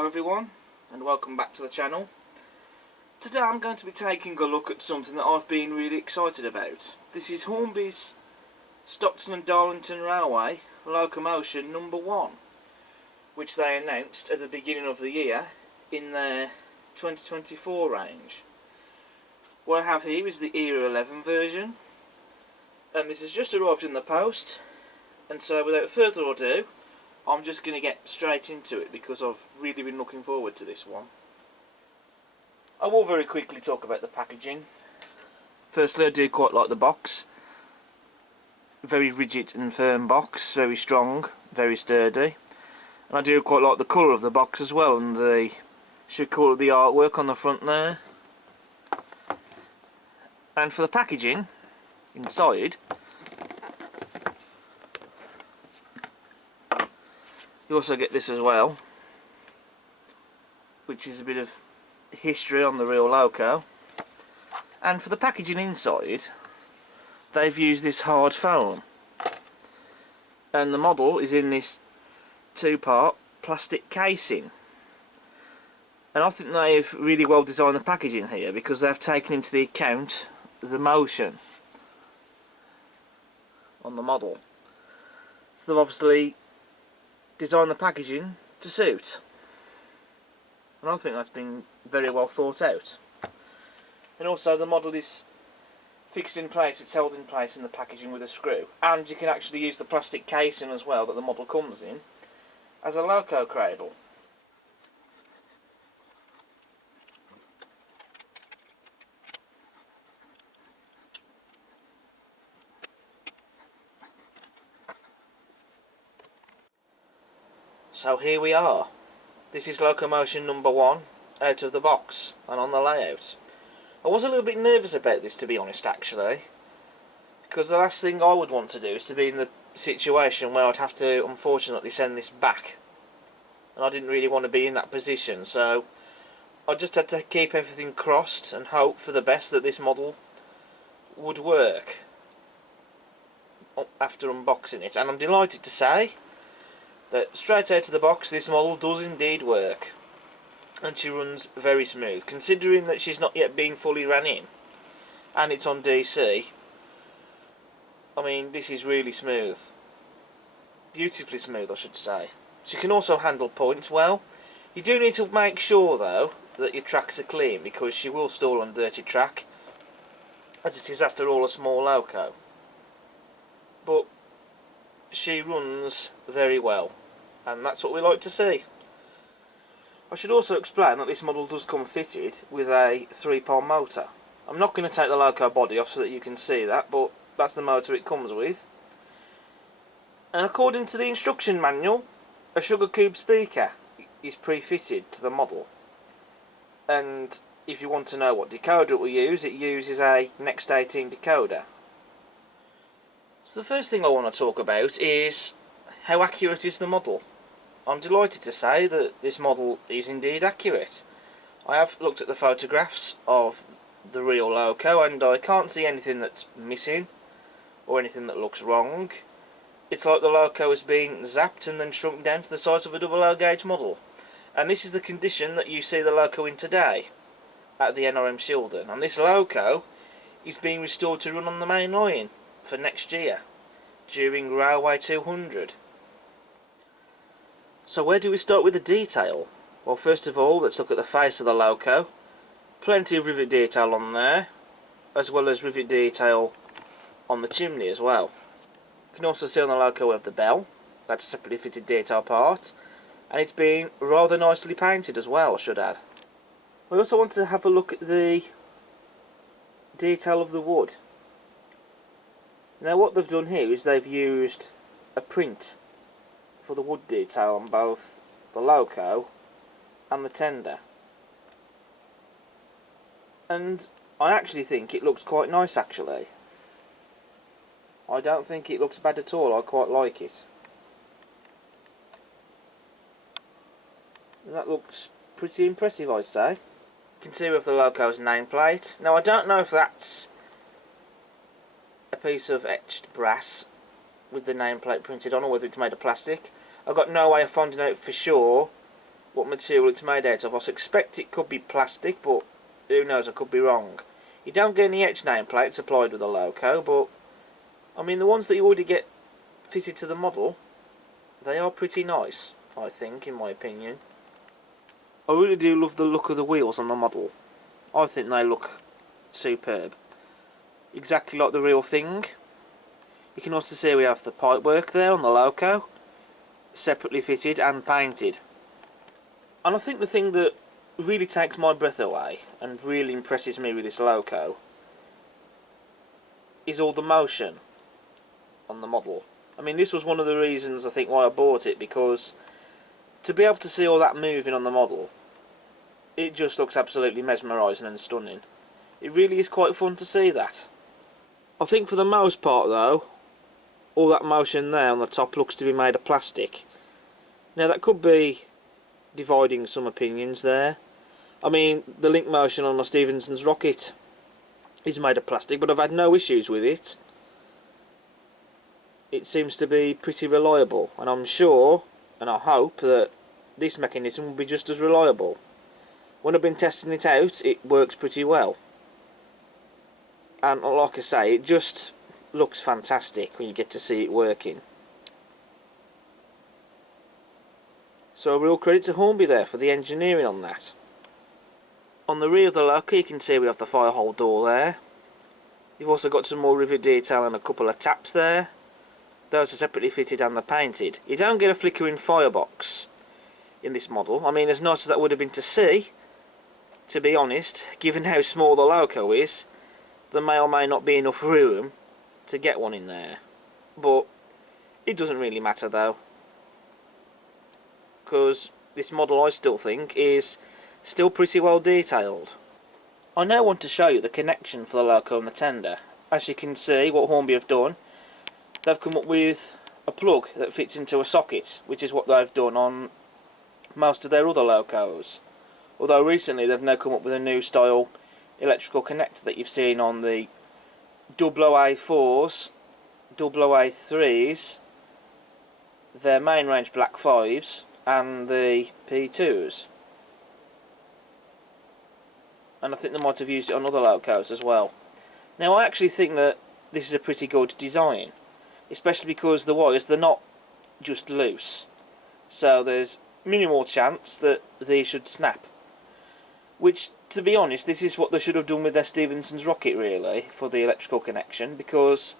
Hello everyone, and welcome back to the channel. Today I'm going to be taking a look at something that I've been really excited about. This is Hornby's Stockton and Darlington Railway Locomotion no. 1, which they announced at the beginning of the year in their 2024 range. What I have here is the Era 11 version, and this has just arrived in the post, and so without further ado I'm just going to get straight into it because I've really been looking forward to this one. I will very quickly talk about the packaging. Firstly, I do quite like the box. Very rigid and firm box, very strong, very sturdy. And I do quite like the colour of the box as well, and the, should we call it the artwork on the front there. And for the packaging inside, you also get this as well, which is a bit of history on the real loco. And for the packaging inside, they've used this hard foam, and the model is in this two-part plastic casing. And I think they've really well designed the packaging here because they've taken into the account the motion on the model. So they've obviously designed the packaging to suit, and I think that's been very well thought out. And also the model is fixed in place, it's held in place in the packaging with a screw, and you can actually use the plastic casing as well that the model comes in as a loco cradle. So here we are. This is Locomotion no. 1 out of the box and on the layout. I was a little bit nervous about this, to be honest, actually, because the last thing I would want to do is to be in the situation where I'd have to unfortunately send this back, and I didn't really want to be in that position, so I just had to keep everything crossed and hope for the best that this model would work after unboxing it. And I'm delighted to say that straight out of the box this model does indeed work, and she runs very smooth, considering that she's not yet been fully ran in and it's on DC. I mean, this is really smooth, beautifully smooth I should say. She can also handle points well. You do need to make sure though that your tracks are clean, because she will stall on dirty track, as it is after all a small loco. But she runs very well, and that's what we like to see. I should also explain that this model does come fitted with a 3-pole motor. I'm not going to take the loco body off so that you can see that, but that's the motor it comes with. And according to the instruction manual, a sugar cube speaker is pre-fitted to the model. And if you want to know what decoder it will use, it uses a Next 18 decoder. So the first thing I want to talk about is how accurate is the model. I'm delighted to say that this model is indeed accurate. I have looked at the photographs of the real loco, and I can't see anything that's missing or anything that looks wrong. It's like the loco has been zapped and then shrunk down to the size of a 00 gauge model. And this is the condition that you see the loco in today at the NRM Shildon. And this loco is being restored to run on the main line for next year during Railway 200. So where do we start with the detail? Well, first of all, let's look at the face of the loco. Plenty of rivet detail on there, as well as rivet detail on the chimney as well. You can also see on the loco we have the bell. That's a separately fitted detail part, and it's been rather nicely painted as well, I should add. We also want to have a look at the detail of the wood. Now what they've done here is they've used a print for the wood detail on both the loco and the tender, and I actually think it looks quite nice actually. I don't think it looks bad at all, I quite like it. And that looks pretty impressive, I'd say. You can see with the loco's nameplate. Now I don't know if that's a piece of etched brass with the nameplate printed on, or whether it's made of plastic. I've got no way of finding out for sure what material it's made out of. I suspect it could be plastic, but who knows, I could be wrong. You don't get any etched nameplates applied with a loco, but I mean the ones that you already get fitted to the model, they are pretty nice, I think, in my opinion. I really do love the look of the wheels on the model. I think they look superb. Exactly like the real thing. You can also see we have the pipework there on the loco, separately fitted and painted. And I think the thing that really takes my breath away and really impresses me with this loco is all the motion on the model. I mean, this was one of the reasons I think why I bought it, because to be able to see all that moving on the model, it just looks absolutely mesmerising and stunning. It really is quite fun to see that. I think for the most part though, all that motion there on the top looks to be made of plastic. Now that could be dividing some opinions there. I mean, the link motion on my Stephenson's rocket is made of plastic, but I've had no issues with it. It seems to be pretty reliable, and I'm sure, and I hope, that this mechanism will be just as reliable. When I've been testing it out, it works pretty well. And like I say, it just looks fantastic when you get to see it working. So a real credit to Hornby there for the engineering on that. On the rear of the loco you can see we have the fire hole door there. You've also got some more rivet detail and a couple of taps there. Those are separately fitted and they're painted. You don't get a flickering firebox in this model. I mean, as nice as that would have been to see, to be honest, given how small the loco is, there may or may not be enough room to get one in there. But it doesn't really matter though, because this model, I still think, is still pretty well detailed. I now want to show you the connection for the loco and the tender. As you can see, what Hornby have done, they've come up with a plug that fits into a socket, which is what they've done on most of their other locos. Although recently they've now come up with a new style electrical connector that you've seen on the AA4s, AA3s, their main range Black 5s and the P2s. And I think they might have used it on other locos as well. Now I actually think that this is a pretty good design, especially because the wires, they're not just loose, so there's minimal chance that they should snap. Which, to be honest, this is what they should have done with their Stephenson's rocket really, for the electrical connection, because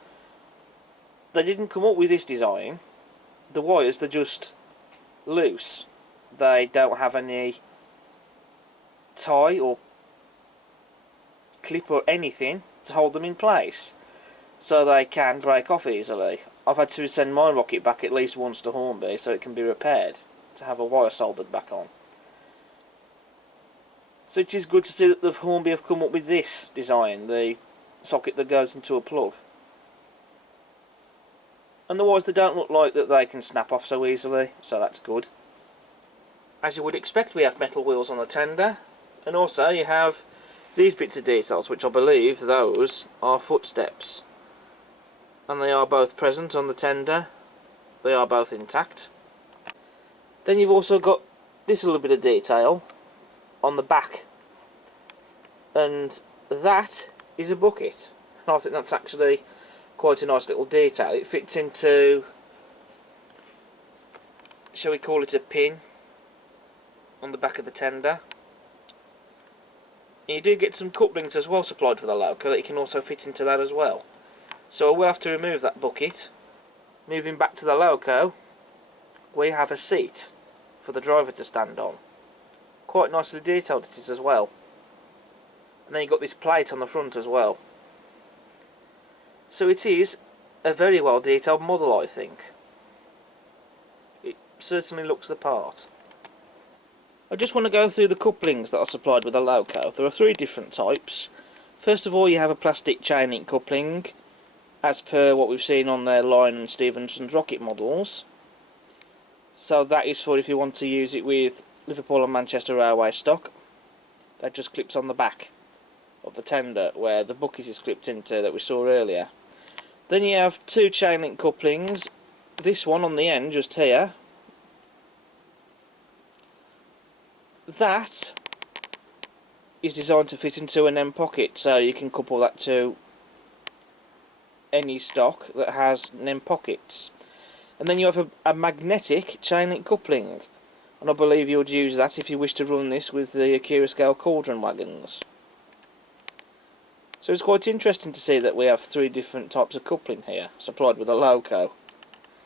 they didn't come up with this design. The wires, they're just loose. They don't have any tie or clip or anything to hold them in place, so they can break off easily. I've had to send my rocket back at least once to Hornby so it can be repaired, to have a wire soldered back on. So it is good to see that the Hornby have come up with this design, the socket that goes into a plug. And the wires, they don't look like that they can snap off so easily, so that's good. As you would expect, we have metal wheels on the tender, and also you have these bits of details, which I believe those are footsteps. And they are both present on the tender, they are both intact. Then you've also got this little bit of detail on the back, and that is a bucket, and I think that's actually quite a nice little detail. It fits into, shall we call it a pin, on the back of the tender. And you do get some couplings as well supplied for the loco that you can also fit into that as well. So we'll have to remove that bucket. Moving back to the loco, we have a seat for the driver to stand on. Quite nicely detailed it is as well. And then you've got this plate on the front as well. So it is a very well detailed model, I think. It certainly looks the part. I just want to go through the couplings that are supplied with the loco. There are 3 different types. First of all, you have a plastic chain link coupling, as per what we've seen on their Lion and Stephenson's rocket models. So that is for if you want to use it with Liverpool and Manchester Railway stock. That just clips on the back of the tender where the bucket is clipped into that we saw earlier. Then you have 2 chain link couplings, this one on the end just here, that is designed to fit into an M pocket, so you can couple that to any stock that has NEM pockets. And then you have a magnetic chain link coupling, and I believe you would use that if you wish to run this with the Akira scale cauldron wagons. So it's quite interesting to see that we have 3 different types of coupling here, supplied with a loco.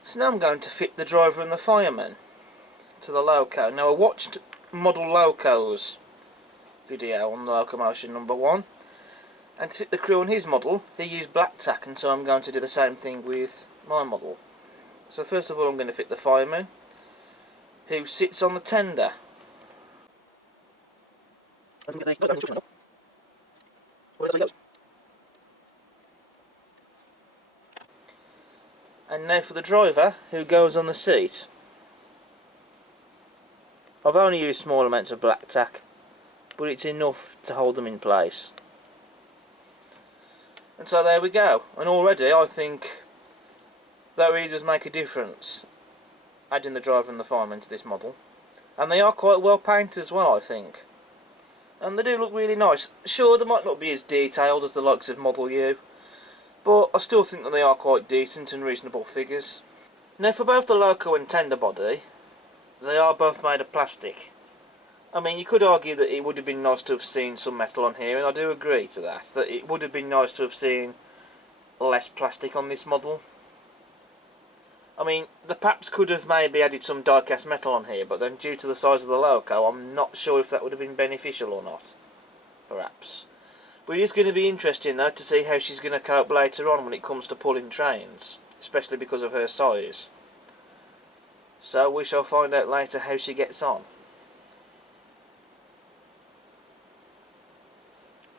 So now I'm going to fit the driver and the fireman to the loco. Now, I watched Model Loco's video on the Locomotion no.1, and to fit the crew on his model, he used black tack, and so I'm going to do the same thing with my model. So first of all, I'm going to fit the fireman, who sits on the tender. And now for the driver, who goes on the seat. I've only used small amounts of black tack, but it's enough to hold them in place. And so there we go. And already I think that really does make a difference, adding the driver and the fireman to this model. And they are quite well painted as well, I think. And they do look really nice. Sure, they might not be as detailed as the likes of Model U, but I still think that they are quite decent and reasonable figures. Now, for both the loco and tender body, they are both made of plastic. I mean, you could argue that it would have been nice to have seen some metal on here, and I do agree to that it would have been nice to have seen less plastic on this model. I mean, the Paps could have maybe added some die-cast metal on here, but then due to the size of the loco, I'm not sure if that would have been beneficial or not. Perhaps. But it is going to be interesting, though, to see how she's going to cope later on when it comes to pulling trains, especially because of her size. So we shall find out later how she gets on.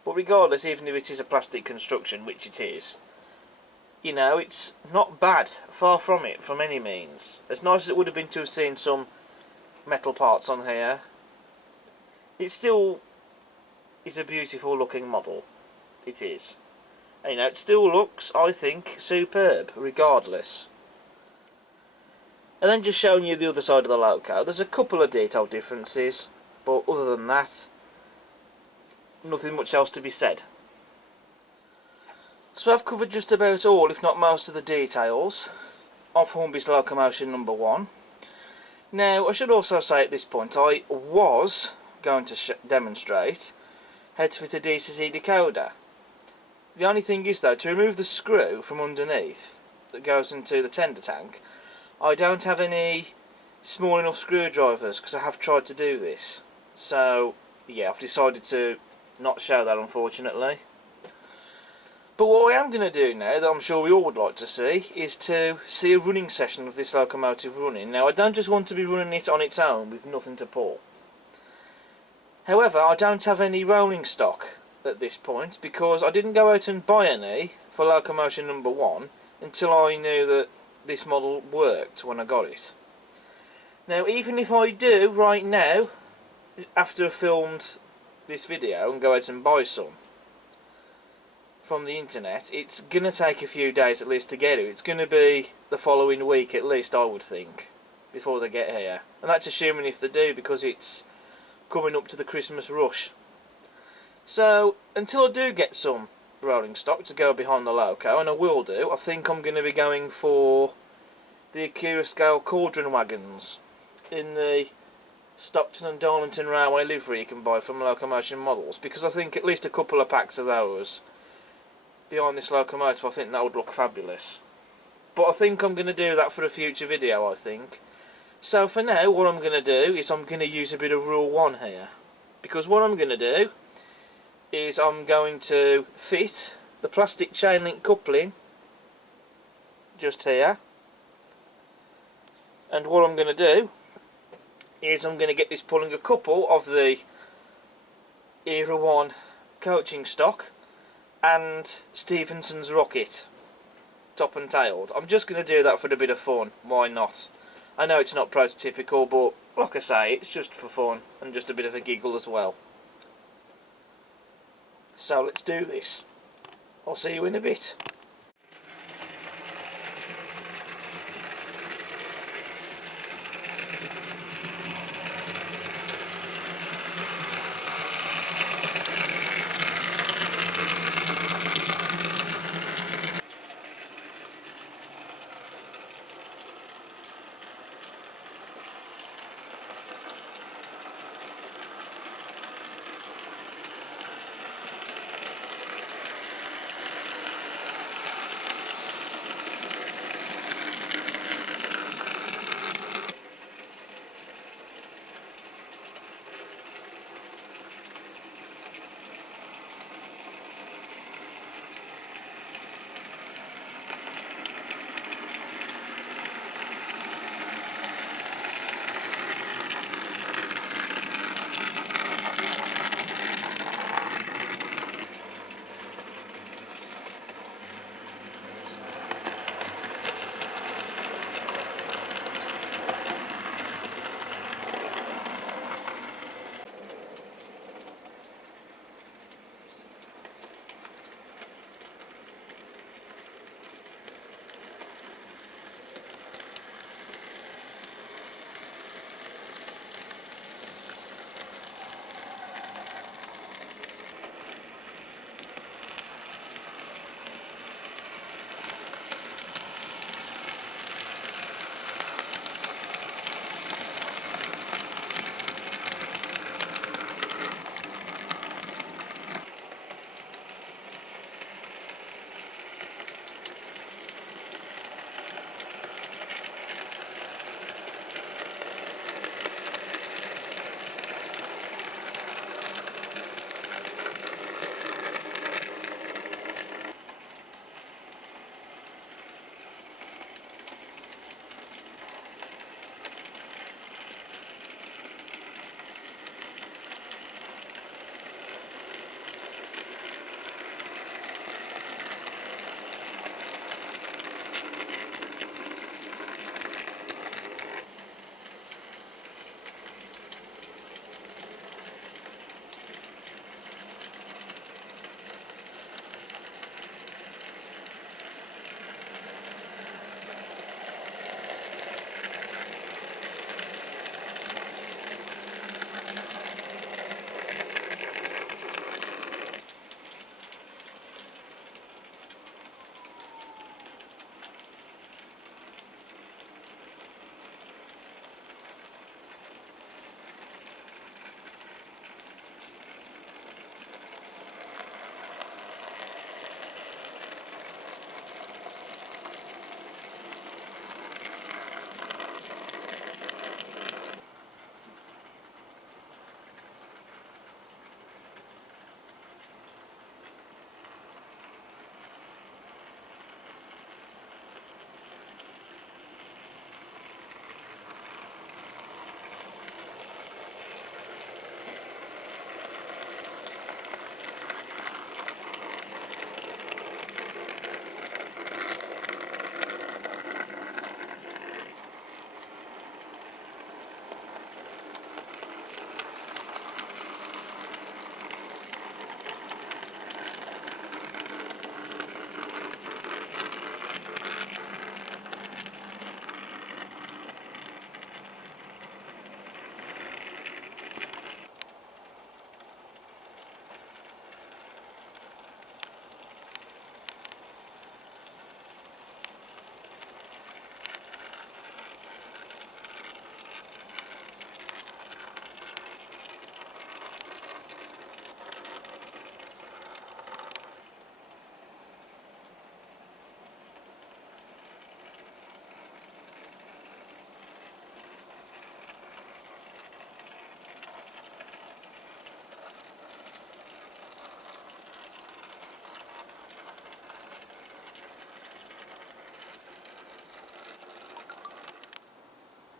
But regardless, even if it is a plastic construction, which it is, you know, it's not bad, far from it, from any means. As nice as it would have been to have seen some metal parts on here, it still is a beautiful looking model. It is. And, you know, it still looks, I think, superb, regardless. And then just showing you the other side of the loco, there's a couple of detail differences, but other than that, nothing much else to be said. So I've covered just about all, if not most of the details of Hornby's Locomotion no.1. Now, I should also say at this point, I was going to demonstrate how to fit a DCC decoder. The only thing is, though, to remove the screw from underneath that goes into the tender tank, I don't have any small enough screwdrivers, because I have tried to do this. So, yeah, I've decided to not show that, unfortunately. But what I am going to do now, that I'm sure we all would like to see, is to see a running session of this locomotive running. Now, I don't just want to be running it on its own with nothing to pull. However, I don't have any rolling stock at this point, because I didn't go out and buy any for Locomotion no.1 until I knew that this model worked when I got it. Now, even if I do right now, after I've filmed this video, and go out and buy some from the internet, it's going to take a few days at least to get it. It's going to be the following week at least, I would think, before they get here. And that's assuming if they do, because it's coming up to the Christmas rush. So, until I do get some rolling stock to go behind the loco, and I will do, I think I'm going to be going for the Akira scale cauldron wagons in the Stockton and Darlington Railway livery you can buy from Locomotion models, because I think at least a couple of packs of those behind this locomotive, I think that would look fabulous. But I think I'm going to do that for a future video, I think. So for now, what I'm going to do is I'm going to use a bit of Rule 1 here. Because what I'm going to do is I'm going to fit the plastic chain link coupling just here. And what I'm going to do is I'm going to get this pulling a couple of the Era 1 coaching stock and Stephenson's rocket, top and tailed. I'm just going to do that for a bit of fun, why not? I know it's not prototypical, but like I say, it's just for fun and just a bit of a giggle as well. So let's do this. I'll see you in a bit.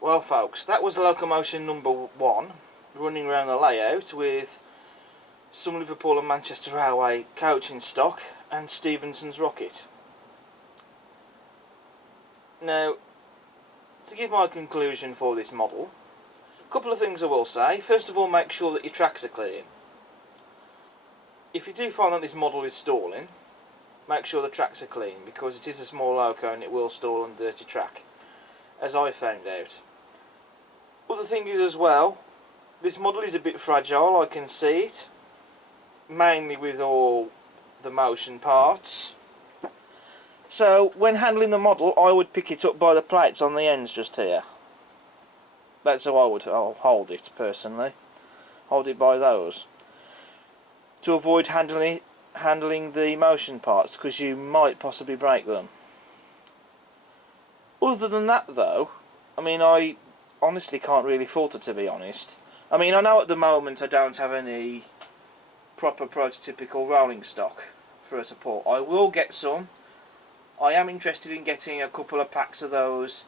Well folks, that was Locomotion number 1, running around the layout with some Liverpool and Manchester Railway coaching stock and Stephenson's rocket. Now, to give my conclusion for this model, a couple of things I will say. First of all, make sure that your tracks are clean. If you do find that this model is stalling, make sure the tracks are clean, because it is a small loco and it will stall on dirty track, as I found out. Other thing is as well, this model is a bit fragile, I can see it, mainly with all the motion parts. So when handling the model, I would pick it up by the plates on the ends just here. That's how I'll hold it personally. Hold it by those. To avoid handling the motion parts, because you might possibly break them. Other than that though, I mean, I honestly can't really fault it, to be honest. I mean, I know at the moment I don't have any proper prototypical rolling stock for a support. I will get some. I am interested in getting a couple of packs of those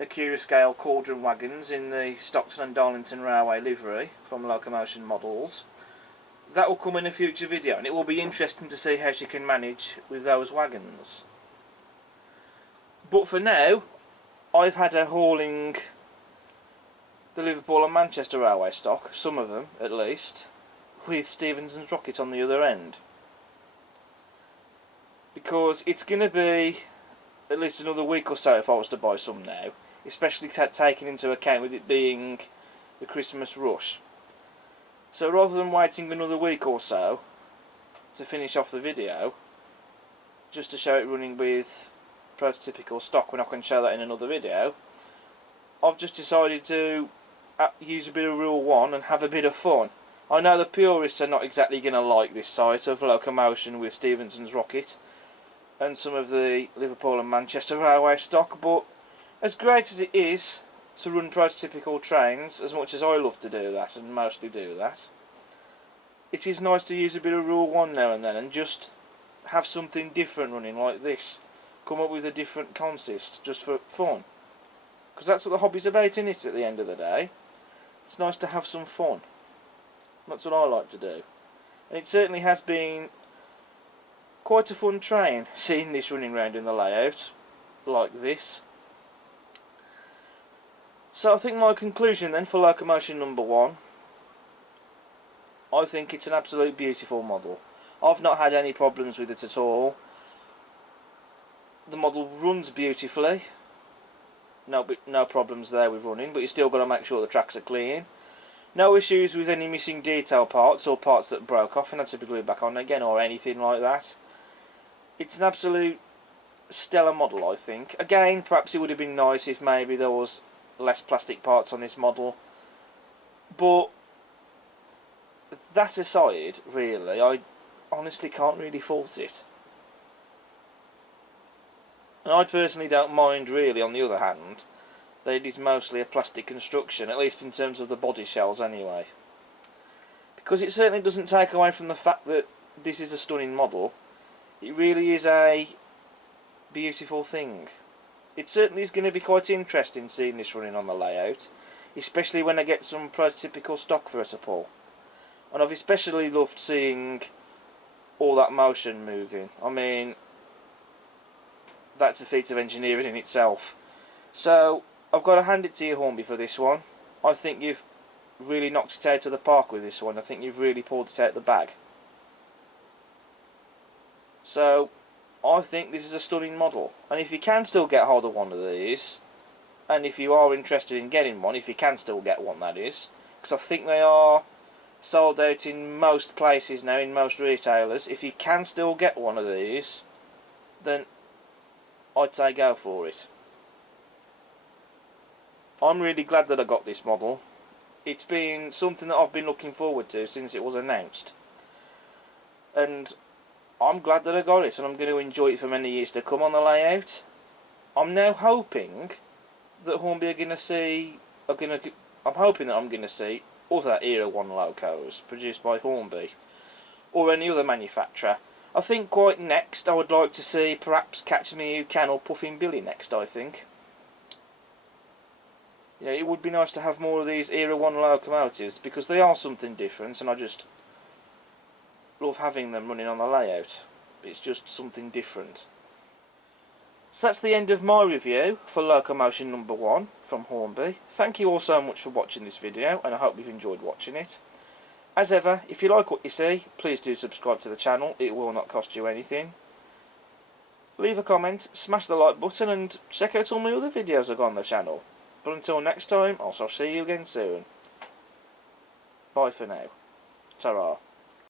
Acura scale cauldron wagons in the Stockton and Darlington Railway livery from Locomotion Models. That will come in a future video, and it will be interesting to see how she can manage with those wagons. But for now, I've had her hauling the Liverpool and Manchester Railway stock, some of them at least, with Stephenson's rocket on the other end. Because it's going to be at least another week or so if I was to buy some now, especially taking into account with it being the Christmas rush. So rather than waiting another week or so to finish off the video, just to show it running with prototypical stock when I can show that in another video, I've just decided to use a bit of Rule 1 and have a bit of fun. I know the purists are not exactly going to like this sight of Locomotion with Stephenson's rocket and some of the Liverpool and Manchester Railway stock, but as great as it is to run prototypical trains, as much as I love to do that and mostly do that, it is nice to use a bit of Rule 1 now and then and just have something different running like this. Come up with a different consist just for fun, because that's what the hobby's about, isn't it, at the end of the day? It's nice to have some fun. That's what I like to do, and it certainly has been quite a fun train seeing this running around in the layout like this. So I think my conclusion then for Locomotion number 1, I think it's an absolute beautiful model. I've not had any problems with it at all. The model runs beautifully. No problems there with running, but you still got to make sure the tracks are clean. No issues with any missing detail parts or parts that broke off and had to be glued back on again or anything like that. It's an absolute stellar model, I think. Again, perhaps it would have been nice if maybe there was less plastic parts on this model, but that aside, really, I honestly can't really fault it. And I personally don't mind, really, on the other hand, that it is mostly a plastic construction, at least in terms of the body shells anyway. Because it certainly doesn't take away from the fact that this is a stunning model. It really is a beautiful thing. It certainly is going to be quite interesting seeing this running on the layout, especially when I get some prototypical stock for it to pull. And I've especially loved seeing all that motion moving. I mean, that's a feat of engineering in itself. So I've got to hand it to you, Hornby, for this one. I think you've really knocked it out of the park with this one. I think you've really pulled it out of the bag. So I think this is a stunning model, and if you can still get hold of one of these, and if you are interested in getting one, if you can still get one, that is, because I think they are sold out in most places now, in most retailers. If you can still get one of these, then I'd say go for it. I'm really glad that I got this model. It's been something that I've been looking forward to since it was announced, and I'm glad that I got it, and I'm going to enjoy it for many years to come on the layout. I'm now hoping that Hornby are going to see, I'm hoping that I'm going to see other Era 1 locos produced by Hornby or any other manufacturer. I think quite next I would like to see perhaps Catch Me You Can or Puffin Billy next, I think. You know, it would be nice to have more of these Era 1 locomotives, because they are something different, and I just love having them running on the layout. It's just something different. So that's the end of my review for Locomotion No. 1 from Hornby. Thank you all so much for watching this video, and I hope you've enjoyed watching it. As ever, if you like what you see, please do subscribe to the channel. It will not cost you anything. Leave a comment, smash the like button, and check out all my other videos I've got on the channel. But until next time, I'll see you again soon. Bye for now. Ta-ra.